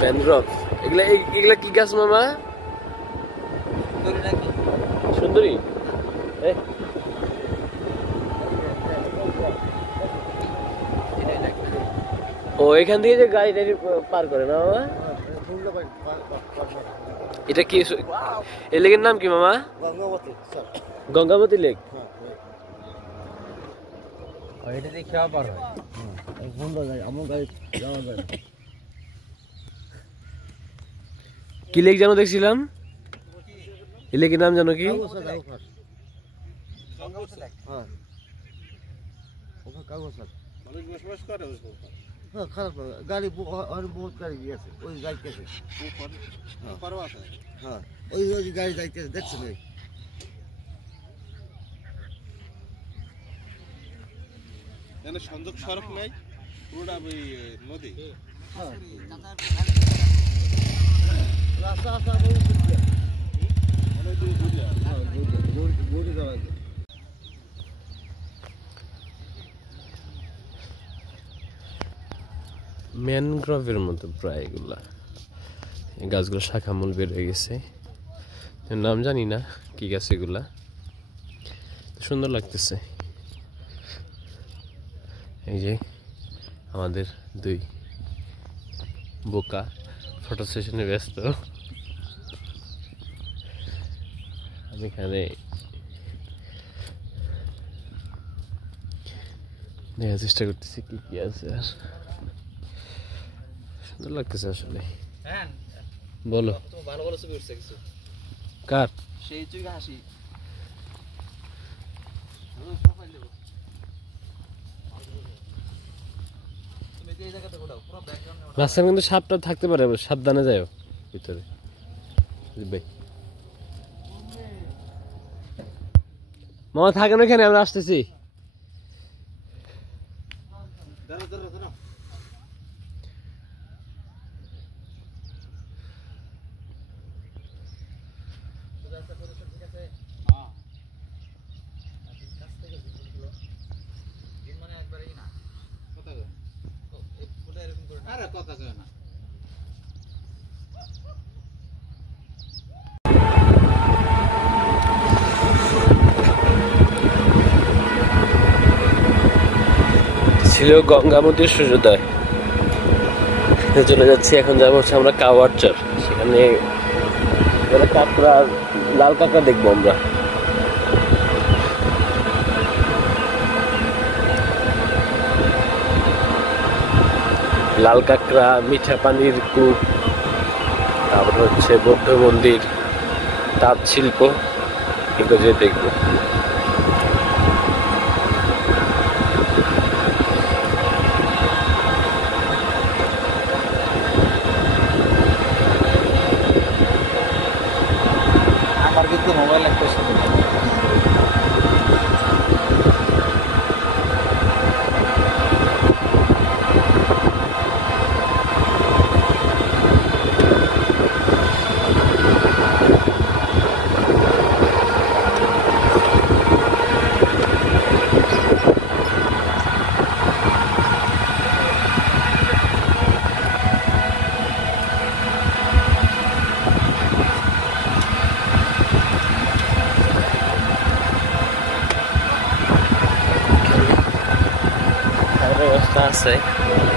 Mangrove এগুলা কি গাছ মামা? সুন্দরী। ও এখান থেকে যে গাড়ি টাড়ি পার করে না মামা? এটা কি এই লেকের নাম কি মামা? গঙ্গাবতী লেক। এটা দিয়ে খেয়া পার হয়। আমার গাড়ি যাওয়া যায়। কি লেক জানো দেখছিলাম? এই লেকের নাম জানো কি? খারাপ গাড়ি বহুত গাড়ি গিয়েছে ওই যাইতেছে। হ্যাঁ ওই গাড়ি যাইতেছে দেখছেন। সংযোগ সড়ক নাই, পুরোটা ওই নদী। রাস্তা ম্যানগ্রোভের মতো প্রায় এগুলা, গাছগুলো শাখা মূল বের হয়ে গেছে, নাম জানি না কি গাছ এগুলা, সুন্দর লাগতেছে। এই যে আমাদের দুই বোকা ফটো সেশনে ব্যস্ত। আমি এখানে দেখার চেষ্টা করতেছি কি কি আছে। আর সুন্দর লাগতেছে আসলে। বলো ভালো ভালো ছবি উঠছে কিছু কার সেই তুই হাসি রাস্তায় কিন্তু সাপটা থাকতে পারে, সাবধানে যাও ভিতরে। ভাই মামা থাকেন ওখানে, আমরা আসতেছি। ছিল গঙ্গাবতীর সূর্যোদয়, চলে যাচ্ছি। এখন যাবো হচ্ছে আমরা কাওয়ারচার, সেখানে কাঁকড়া, লাল কাঁকড়া দেখবো আমরা। লাল কাঁকড়া, মিঠা পানির কূপ, তারপর হচ্ছে বৌদ্ধ মন্দির, তাঁত শিল্প, এগুলো যে দেখবো। আমার কিন্তু মোবাইল একটা ব্যবস্থা আছে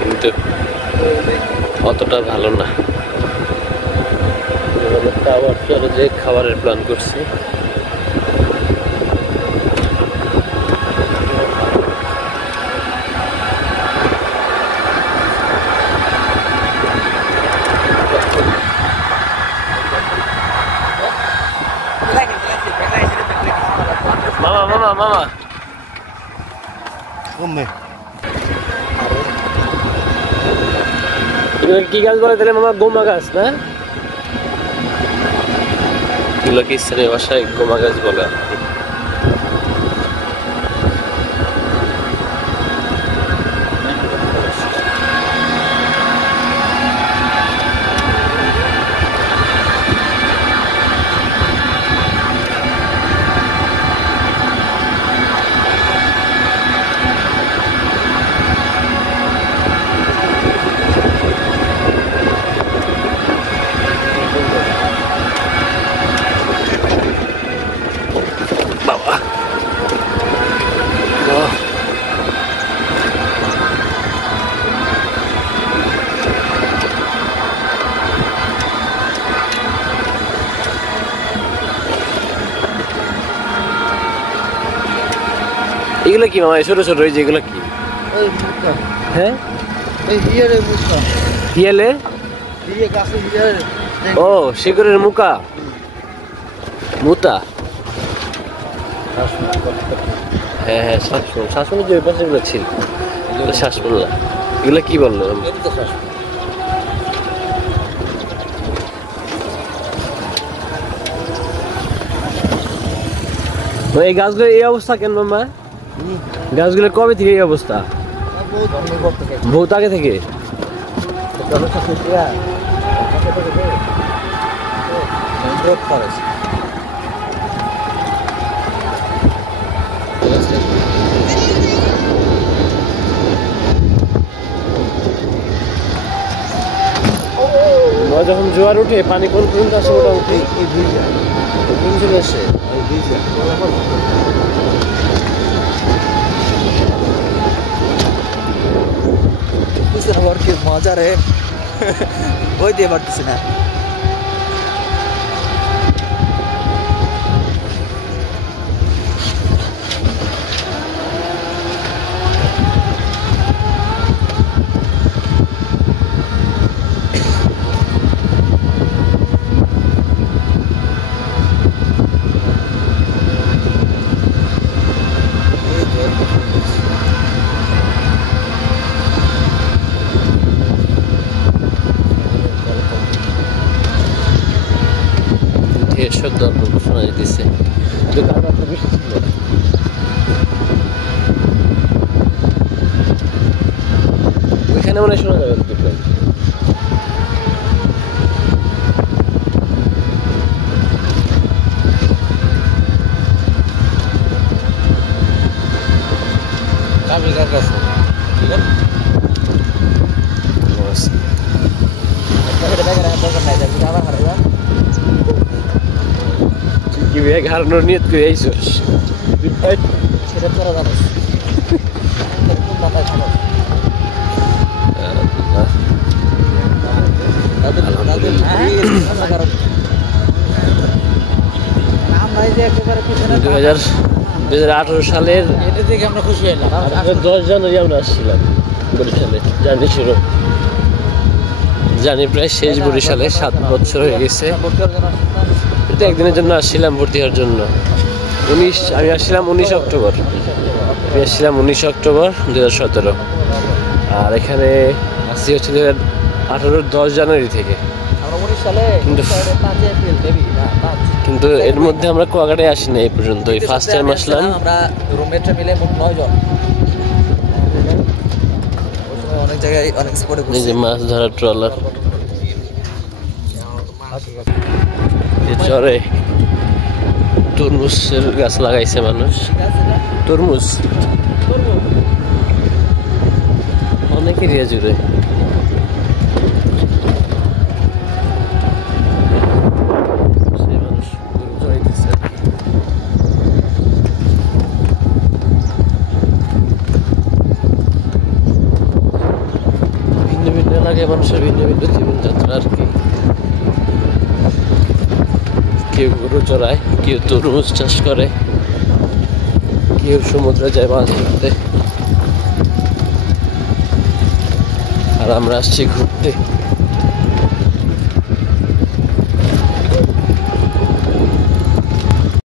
কিন্তু অতটা ভালো না। কাওয়ারচারে যে খাবারের প্ল্যান করছি, মামা মামা মামা কি গাছ বলে তাহলে মামা? গোমা গাছ না? এগুলোকে স্থানীয় ভাষায় গোমা গাছ বলে। এগুলো কি মামা ছোট ছোট ওই যে এগুলো কি ওই মুক্তা হ্যাঁ এই হিয়ারের মুক্তা হিয়ালে হিয়ে গাছে হিয়ারের ও শিকড়ের মুকা মুতা হ্যাঁ হ্যাঁ শ্বাসমূল শ্বাসমূল যে ওই পাশে এগুলো ছিল শ্বাসমূল এগুলো কি বললো এই গাছগুলো এই অবস্থা কেন মামা গাছগুলো কবে থেকে এই অবস্থা বহুত আগে থেকে যখন জোয়ার উঠে পানি কোন পর্যন্ত আসে মোটামুটি কোন চলে আসে কি মজা রে বই দিয়ে পারতেছি না শব্দ শোনা যেতেছে ওইখানে মনে শোনা যাবে কি ব্যাগ হারানোর নিয়ত করে আইসোস সেটা তোরা জানিস কোন মাথায় খানো দুই হাজার 2018 সালের এটা থেকে আমরা খুশি হলাম 10 জানুয়ারি আমরা আসছিলাম বরিশালে জানি ছিল জানি প্রায় শেষ বরিশালে 7 বছর হয়ে গেছে এটা একদিনের জন্য আসছিলাম ভর্তি হওয়ার জন্য আমি আসছিলাম 19 অক্টোবর আমি আসছিলাম 19 অক্টোবর 2017 আর এখানে আসছি হচ্ছে 10 জানুয়ারি থেকে কিন্তু এর মধ্যে আমরা কুয়াকাটায় আসি না এই পর্যন্ত এই ফার্স্ট টাইম আসলাম আমরা রুমমেটরা মিলে মোট 9 জন অনেক জায়গায় অনেক স্পটে এই যে মাছ ধরার ট্রলার চরে তরমুজের গাছ লাগাইছে মানুষ তরমুজ অনেক এরিয়া জুড়ে ভিন্ন ভিন্ন এলাকায় মানুষের ভিন্ন ভিন্ন জীবনযাত্রা আর কি কেউ গরু চড়ায় কেউ তরমুজ চাষ করে কেউ সমুদ্রে যায় মাছ ধরতে আর আমরা আসছি ঘুরতে